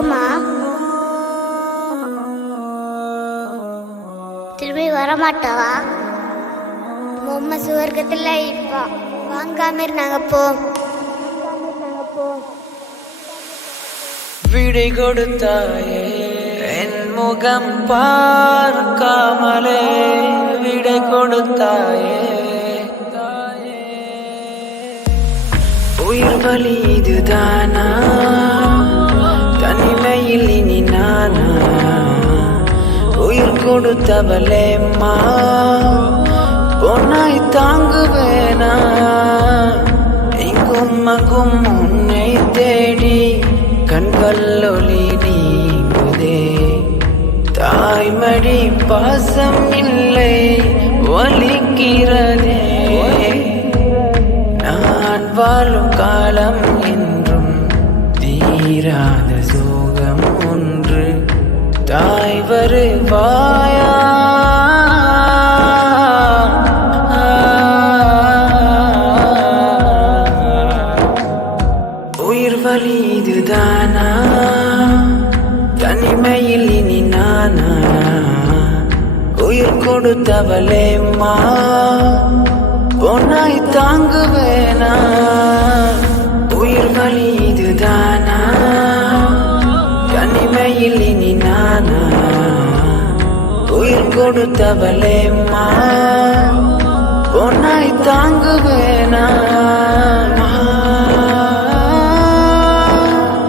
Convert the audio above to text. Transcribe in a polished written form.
இருக்குமா? திரும்பி வரமாட்டவா? பொம்மை சுவர்க்கத்தில் இப்போ வாங்காம நாங்க போ. விடை கொடுத்தாயே என் முகம் பார்க்காமலே, விடை கொடுத்தாயே. உயிர் வலி இதுதானா? தனிமையில் இனி நானா? உயிர் கொடுத்தவளேம்மா, பொன்னாய் தாங்குவேனா? இங்கும் அங்கும் உன்னை தேடி கண்வல்லொலி நீங்குதே. தாய்மடி பாசம் இல்லை வலிக்கிறதே. நான் வாழும் காலம் என்றும் தீராத சோகம் ஒன்று. தாய் வருவாயா? உயிர் வலி இதுதானா? தனிமையில் இனி நானா? உயிர் கொடுத்தவளேம்மா, பொன்னாய் தாங்குவேனா? உயிர் வலி இதுதானா? தனிமையில் இனி நானா? உயிர் கொடுத்தவளேம்மா, பொன்னாய் தாங்குவேனா?